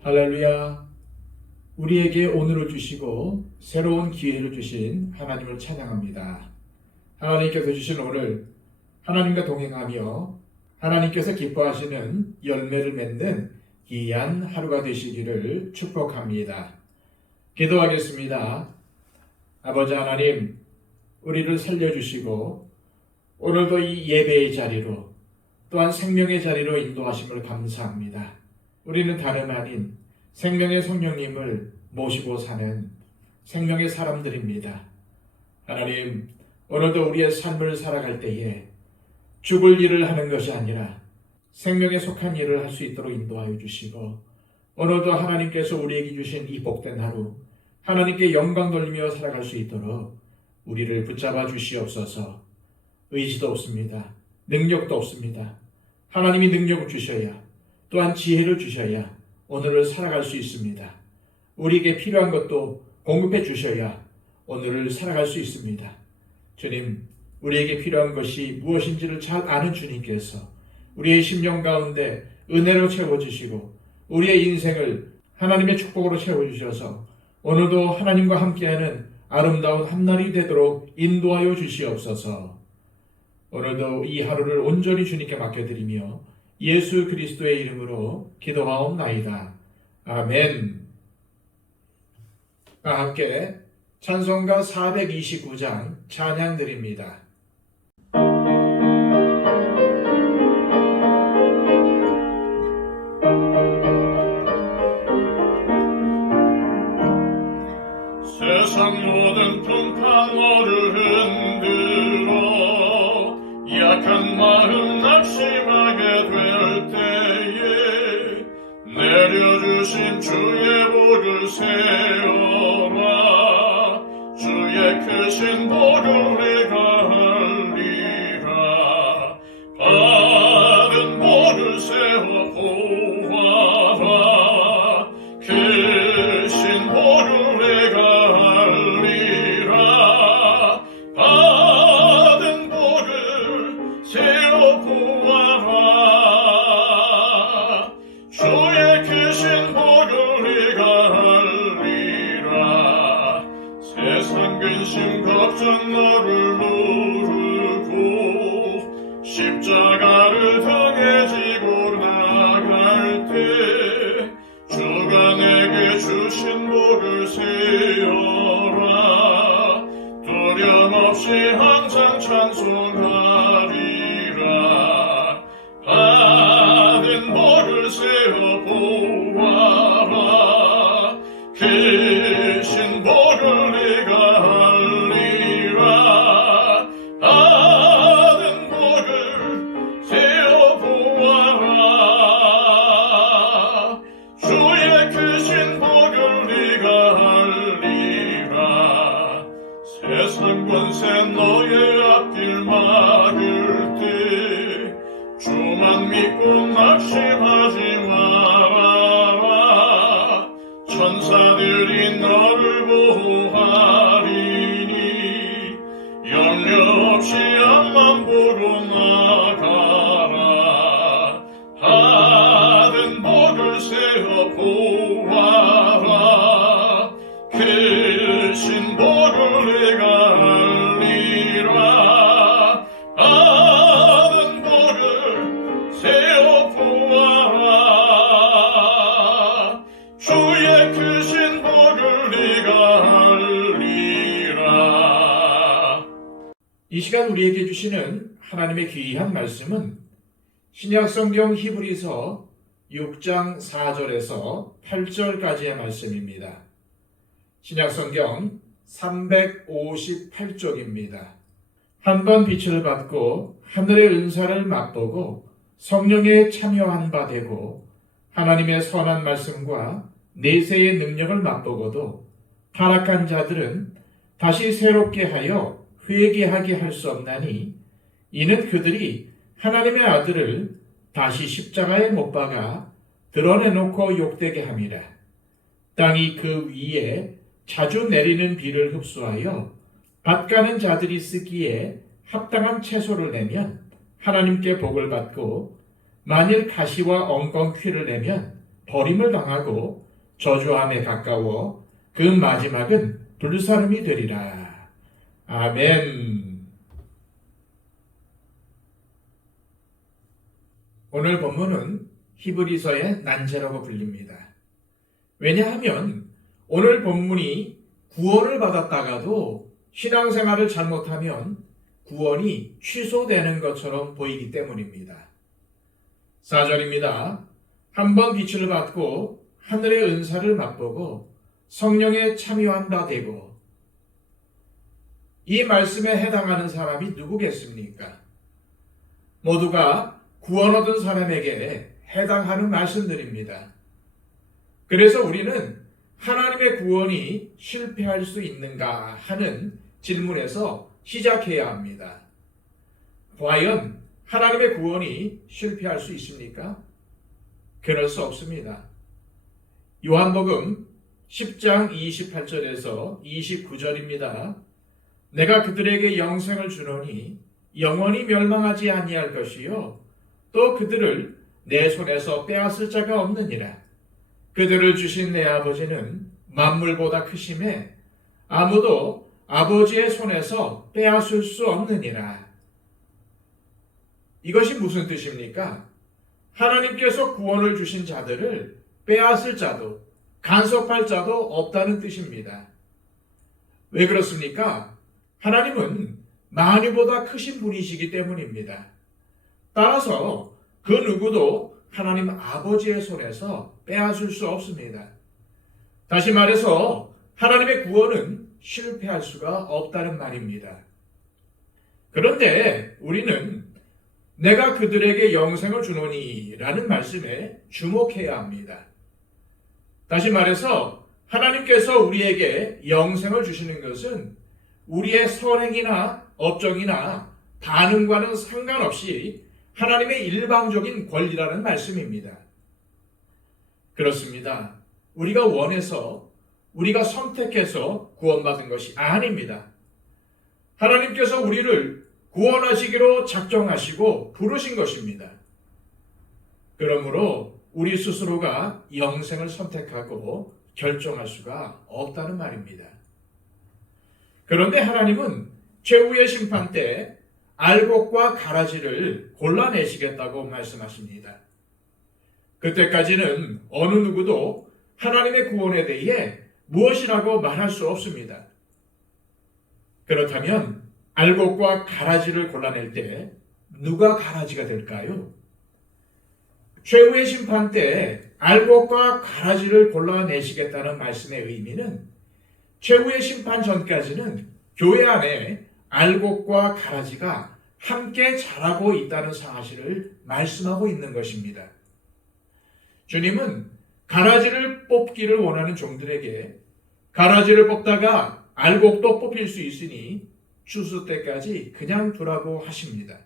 할렐루야. 우리에게 오늘을 주시고 새로운 기회를 주신 하나님을 찬양합니다. 하나님께서 주신 오늘 하나님과 동행하며 하나님께서 기뻐하시는 열매를 맺는 귀한 하루가 되시기를 축복합니다. 기도하겠습니다. 아버지 하나님, 우리를 살려주시고 오늘도 이 예배의 자리로 또한 생명의 자리로 인도하심을 감사합니다. 우리는 다름 아닌 생명의 성령님을 모시고 사는 생명의 사람들입니다. 하나님, 오늘도 우리의 삶을 살아갈 때에 죽을 일을 하는 것이 아니라 생명에 속한 일을 할 수 있도록 인도하여 주시고, 오늘도 하나님께서 우리에게 주신 이 복된 하루 하나님께 영광 돌리며 살아갈 수 있도록 우리를 붙잡아 주시옵소서. 의지도 없습니다. 능력도 없습니다. 하나님이 능력을 주셔야, 또한 지혜를 주셔야 오늘을 살아갈 수 있습니다. 우리에게 필요한 것도 공급해 주셔야 오늘을 살아갈 수 있습니다. 주님, 우리에게 필요한 것이 무엇인지를 잘 아는 주님께서 우리의 심령 가운데 은혜로 채워주시고 우리의 인생을 하나님의 축복으로 채워주셔서 오늘도 하나님과 함께하는 아름다운 한날이 되도록 인도하여 주시옵소서. 오늘도 이 하루를 온전히 주님께 맡겨드리며 예수 그리스도의 이름으로 기도하옵나이다. 아멘. 함께 찬송가 429장 찬양 드립니다. 세상 모든 풍파 너를 흔들어 약한 마음 낙심하게 될 때에 내려주신 주의 복을 세어라. 주의 크신 복을 내가 알리라. 받은 복을 세워 보아라. 크신 복을 내가 알리라. 받은 복을 세워 보아라. 주의 크신 복을 내가 알리라. 세상 근심 걱정 너를 누르고 십자가를 등에 지고 나갈 때 주가 내게 주신 복을 세어라. 두려움 없이 항상 찬송하리라. 받은 복을 세워 보아라. 크신 복을 내가 알리라. 받은 복을 세워 보아라. 주의 크신 복을 네가 알리라. 세상 권세 너의 앞길 막을 때 주만 믿고 낙심하지 말아라. 천사들이 너를 보호하리니 염려 없이 앞만 보고 나가라. 받은 복을 세워 보아라. 크신 복을 내가 알리라. 받은 복을 세워 보아라. 주의 크신 복을 내가 알리라. 이 시간 우리에게 주시는 하나님의 귀한 말씀은 신약성경 히브리서 6장 4절에서 8절까지의 말씀입니다. 신약성경 358쪽입니다. 한번 빛을 받고 하늘의 은사를 맛보고 성령에 참여한 바 되고 하나님의 선한 말씀과 내세의 능력을 맛보고도 타락한 자들은 다시 새롭게 하여 회개하게 할 수 없나니 이는 그들이 하나님의 아들을 다시 십자가에 못 박아 드러내놓고 욕되게 함이라. 땅이 그 위에 자주 내리는 비를 흡수하여 밭가는 자들이 쓰기에 합당한 채소를 내면 하나님께 복을 받고 만일 가시와 엉겅퀴를 내면 버림을 당하고 저주함에 가까워 그 마지막은 불사름이 되리라. 아멘. 오늘 본문은 히브리서의 난제라고 불립니다. 왜냐하면 오늘 본문이 구원을 받았다가도 신앙생활을 잘못하면 구원이 취소되는 것처럼 보이기 때문입니다. 4절입니다. 한번 빛을 받고 하늘의 은사를 맛보고 성령에 참여한 바 되고. 이 말씀에 해당하는 사람이 누구겠습니까? 모두가 구원 얻은 사람에게 해당하는 말씀들입니다. 그래서 우리는 하나님의 구원이 실패할 수 있는가 하는 질문에서 시작해야 합니다. 과연 하나님의 구원이 실패할 수 있습니까? 그럴 수 없습니다. 요한복음 10장 28절에서 29절입니다. 내가 그들에게 영생을 주노니 영원히 멸망하지 아니할 것이요 또 그들을 내 손에서 빼앗을 자가 없느니라. 그들을 주신 내 아버지는 만물보다 크심에 아무도 아버지의 손에서 빼앗을 수 없느니라. 이것이 무슨 뜻입니까? 하나님께서 구원을 주신 자들을 빼앗을 자도 간섭할 자도 없다는 뜻입니다. 왜 그렇습니까? 하나님은 만유보다 크신 분이시기 때문입니다. 따라서 그 누구도 하나님 아버지의 손에서 빼앗을 수 없습니다. 다시 말해서 하나님의 구원은 실패할 수가 없다는 말입니다. 그런데 우리는 내가 그들에게 영생을 주노니 라는 말씀에 주목해야 합니다. 다시 말해서 하나님께서 우리에게 영생을 주시는 것은 우리의 선행이나 업적이나 반응과는 상관없이 하나님의 일방적인 권리라는 말씀입니다. 그렇습니다. 우리가 원해서, 우리가 선택해서 구원받은 것이 아닙니다. 하나님께서 우리를 구원하시기로 작정하시고 부르신 것입니다. 그러므로 우리 스스로가 영생을 선택하고 결정할 수가 없다는 말입니다. 그런데 하나님은 최후의 심판 때 알곡과 가라지를 골라내시겠다고 말씀하십니다. 그때까지는 어느 누구도 하나님의 구원에 대해 무엇이라고 말할 수 없습니다. 그렇다면 알곡과 가라지를 골라낼 때 누가 가라지가 될까요? 최후의 심판 때 알곡과 가라지를 골라내시겠다는 말씀의 의미는 최후의 심판 전까지는 교회 안에 알곡과 가라지가 함께 자라고 있다는 사실을 말씀하고 있는 것입니다. 주님은 가라지를 뽑기를 원하는 종들에게 가라지를 뽑다가 알곡도 뽑힐 수 있으니 추수 때까지 그냥 두라고 하십니다.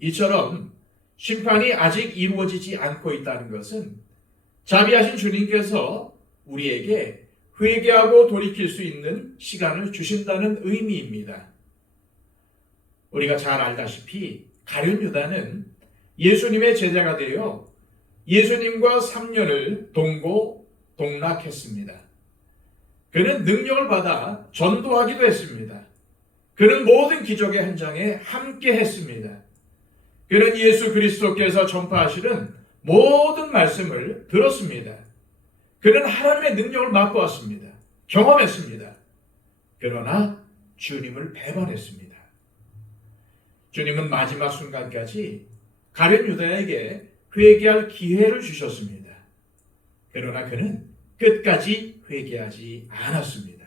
이처럼 심판이 아직 이루어지지 않고 있다는 것은 자비하신 주님께서 우리에게 회개하고 돌이킬 수 있는 시간을 주신다는 의미입니다. 우리가 잘 알다시피 가룟 유다는 예수님의 제자가 되어 예수님과 3년을 동고동락했습니다. 그는 능력을 받아 전도하기도 했습니다. 그는 모든 기적의 현장에 함께 했습니다. 그는 예수 그리스도께서 전파하시는 모든 말씀을 들었습니다. 그는 하나님의 능력을 맛보았습니다. 경험했습니다. 그러나 주님을 배반했습니다. 주님은 마지막 순간까지 가룟 유다에게 회개할 기회를 주셨습니다. 그러나 그는 끝까지 회개하지 않았습니다.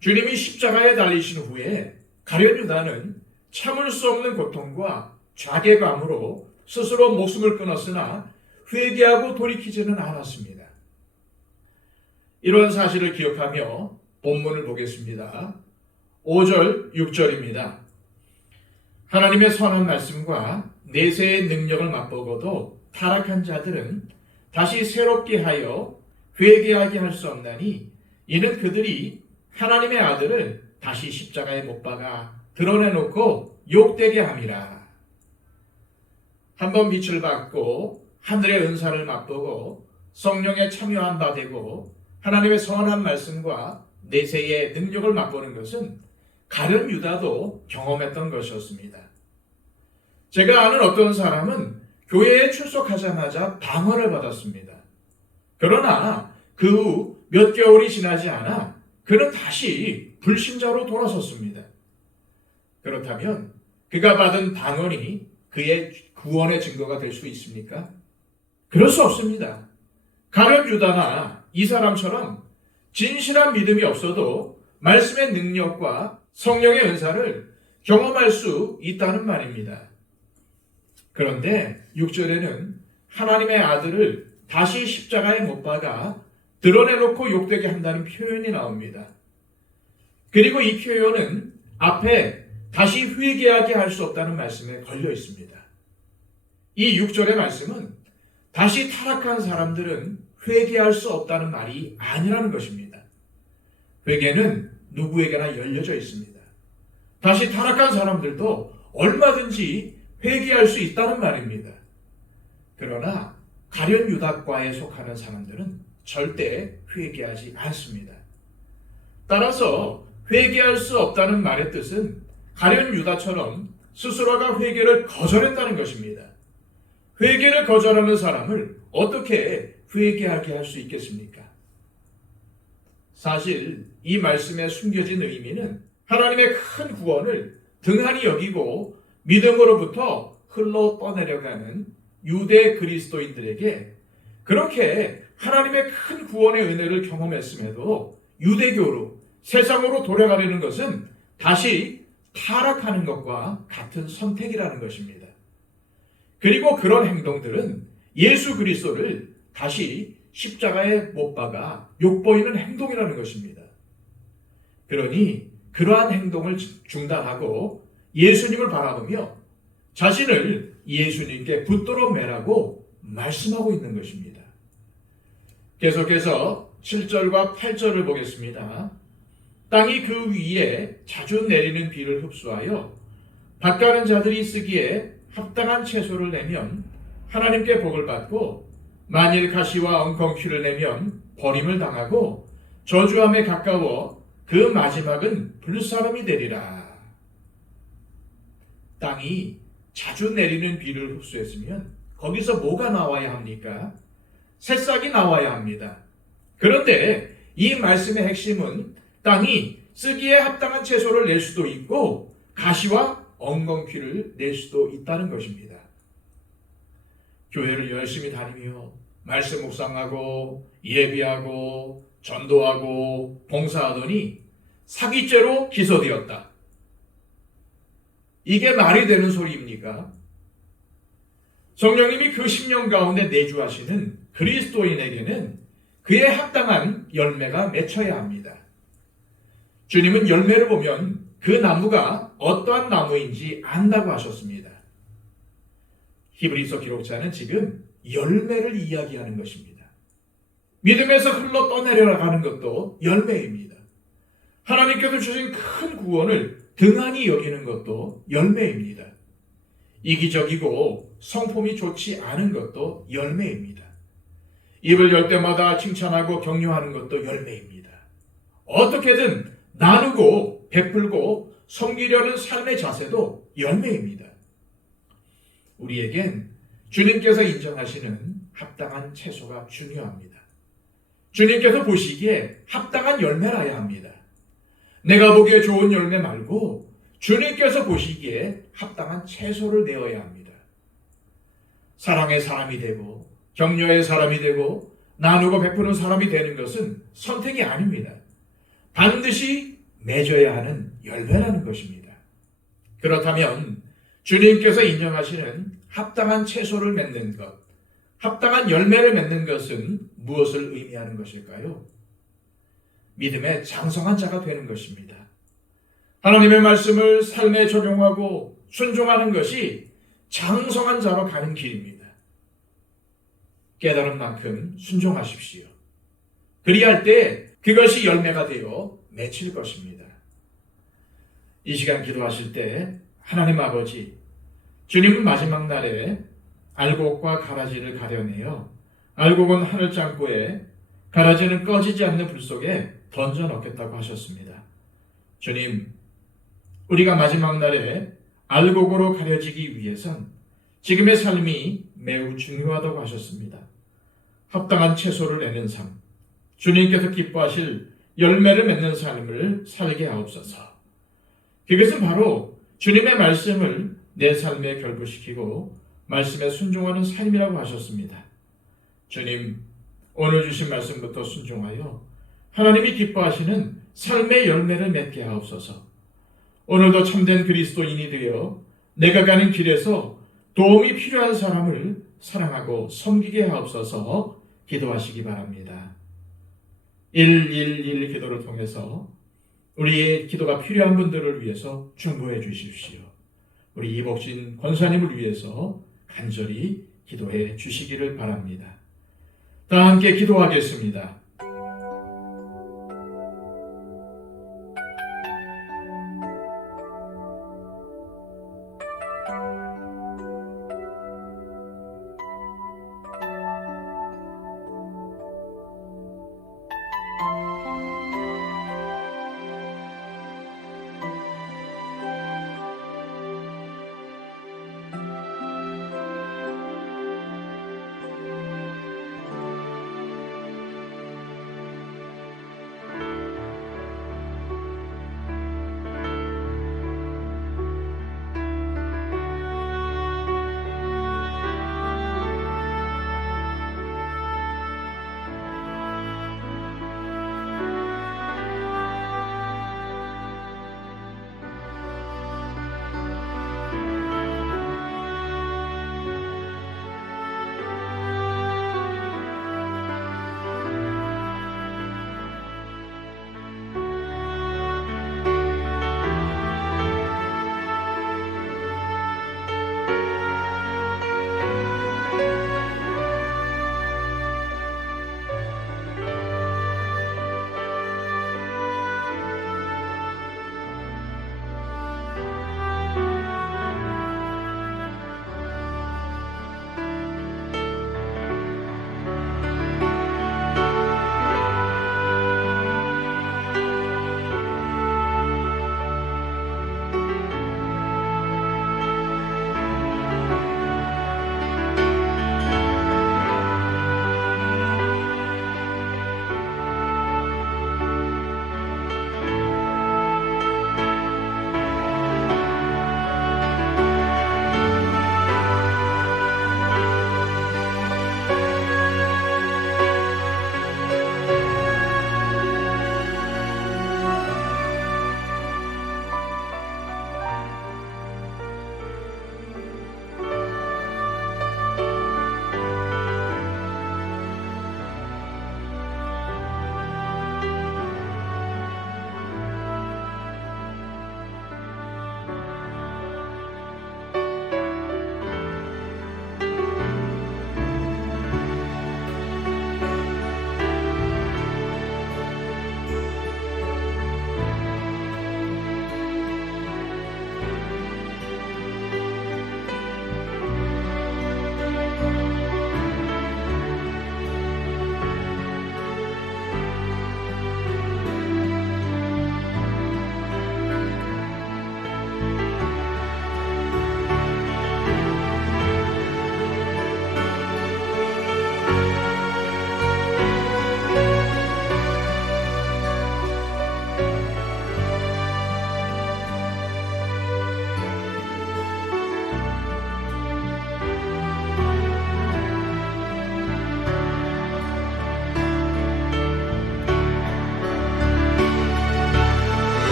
주님이 십자가에 달리신 후에 가룟 유다는 참을 수 없는 고통과 자괴감으로 스스로 목숨을 끊었으나 회개하고 돌이키지는 않았습니다. 이런 사실을 기억하며 본문을 보겠습니다. 5절, 6절입니다. 하나님의 선한 말씀과 내세의 능력을 맛보고도 타락한 자들은 다시 새롭게 하여 회개하게 할 수 없나니 이는 그들이 하나님의 아들을 다시 십자가에 못 박아 드러내놓고 욕되게 함이라. 한번 빛을 받고 하늘의 은사를 맛보고 성령에 참여한 바 되고 하나님의 선한 말씀과 내세의 능력을 맛보는 것은 가룟 유다도 경험했던 것이었습니다. 제가 아는 어떤 사람은 교회에 출석하자마자 방언을 받았습니다. 그러나 그 후 몇 개월이 지나지 않아 그는 다시 불신자로 돌아섰습니다. 그렇다면 그가 받은 방언이 그의 구원의 증거가 될 수 있습니까? 그럴 수 없습니다. 가룟 유다나 이 사람처럼 진실한 믿음이 없어도 말씀의 능력과 성령의 은사를 경험할 수 있다는 말입니다. 그런데 6절에는 하나님의 아들을 다시 십자가에 못 박아 드러내놓고 욕되게 한다는 표현이 나옵니다. 그리고 이 표현은 앞에 다시 회개하게 할 수 없다는 말씀에 걸려 있습니다. 이 6절의 말씀은 다시 타락한 사람들은 회개할 수 없다는 말이 아니라는 것입니다. 회개는 누구에게나 열려져 있습니다. 다시 타락한 사람들도 얼마든지 회개할 수 있다는 말입니다. 그러나 가룟 유다과에 속하는 사람들은 절대 회개하지 않습니다. 따라서 회개할 수 없다는 말의 뜻은 가룟 유다처럼 스스로가 회개를 거절했다는 것입니다. 회개를 거절하는 사람을 어떻게 회개하게 할 수 있겠습니까? 사실 이 말씀에 숨겨진 의미는 하나님의 큰 구원을 등한히 여기고 믿음으로부터 흘러 떠내려가는 유대 그리스도인들에게 그렇게 하나님의 큰 구원의 은혜를 경험했음에도 유대교로 세상으로 돌아가려는 것은 다시 타락하는 것과 같은 선택이라는 것입니다. 그리고 그런 행동들은 예수 그리스도를 다시 십자가에 못 박아 욕보이는 행동이라는 것입니다. 그러니 그러한 행동을 중단하고 예수님을 바라보며 자신을 예수님께 붙들어 매라고 말씀하고 있는 것입니다. 계속해서 7절과 8절을 보겠습니다. 땅이 그 위에 자주 내리는 비를 흡수하여 밭가는 자들이 쓰기에 합당한 채소를 내면 하나님께 복을 받고 만일 가시와 엉겅퀴를 내면 버림을 당하고 저주함에 가까워 그 마지막은 불사름이 되리라. 땅이 자주 내리는 비를 흡수했으면 거기서 뭐가 나와야 합니까? 새싹이 나와야 합니다. 그런데 이 말씀의 핵심은 땅이 쓰기에 합당한 채소를 낼 수도 있고 가시와 엉겅퀴를 낼 수도 있다는 것입니다. 교회를 열심히 다니며 말씀 묵상하고 예비하고 전도하고 봉사하더니 사기죄로 기소되었다. 이게 말이 되는 소리입니까? 성령님이 그 10년 가운데 내주하시는 그리스도인에게는 그에 합당한 열매가 맺혀야 합니다. 주님은 열매를 보면 그 나무가 어떠한 나무인지 안다고 하셨습니다. 히브리서 기록자는 지금 열매를 이야기하는 것입니다. 믿음에서 흘러 떠내려가는 것도 열매입니다. 하나님께서 주신 큰 구원을 등한히 여기는 것도 열매입니다. 이기적이고 성품이 좋지 않은 것도 열매입니다. 입을 열 때마다 칭찬하고 격려하는 것도 열매입니다. 어떻게든 나누고 베풀고 섬기려는 삶의 자세도 열매입니다. 우리에겐 주님께서 인정하시는 합당한 채소가 중요합니다. 주님께서 보시기에 합당한 열매라야 합니다. 내가 보기에 좋은 열매 말고 주님께서 보시기에 합당한 채소를 내어야 합니다. 사랑의 사람이 되고 격려의 사람이 되고 나누고 베푸는 사람이 되는 것은 선택이 아닙니다. 반드시 맺어야 하는 열매라는 것입니다. 그렇다면 주님께서 인정하시는 합당한 채소를 맺는 것, 합당한 열매를 맺는 것은 무엇을 의미하는 것일까요? 믿음의 장성한 자가 되는 것입니다. 하나님의 말씀을 삶에 적용하고 순종하는 것이 장성한 자로 가는 길입니다. 깨달은 만큼 순종하십시오. 그리할 때 그것이 열매가 되어 맺힐 것입니다. 이 시간 기도하실 때 하나님 아버지, 주님은 마지막 날에 알곡과 가라지를 가려내어 알곡은 하늘 창고에 가라지는 꺼지지 않는 불 속에 던져 넣겠다고 하셨습니다. 주님, 우리가 마지막 날에 알곡으로 가려지기 위해선 지금의 삶이 매우 중요하다고 하셨습니다. 합당한 채소를 내는 삶, 주님께서 기뻐하실 열매를 맺는 삶을 살게 하옵소서. 그것은 바로 주님의 말씀을 내 삶에 결부시키고 말씀에 순종하는 삶이라고 하셨습니다. 주님, 오늘 주신 말씀부터 순종하여 하나님이 기뻐하시는 삶의 열매를 맺게 하옵소서. 오늘도 참된 그리스도인이 되어 내가 가는 길에서 도움이 필요한 사람을 사랑하고 섬기게 하옵소서. 기도하시기 바랍니다. 111 기도를 통해서 우리의 기도가 필요한 분들을 위해서 중보해 주십시오. 우리 이복진 권사님을 위해서 간절히 기도해 주시기를 바랍니다. 다 함께 기도하겠습니다.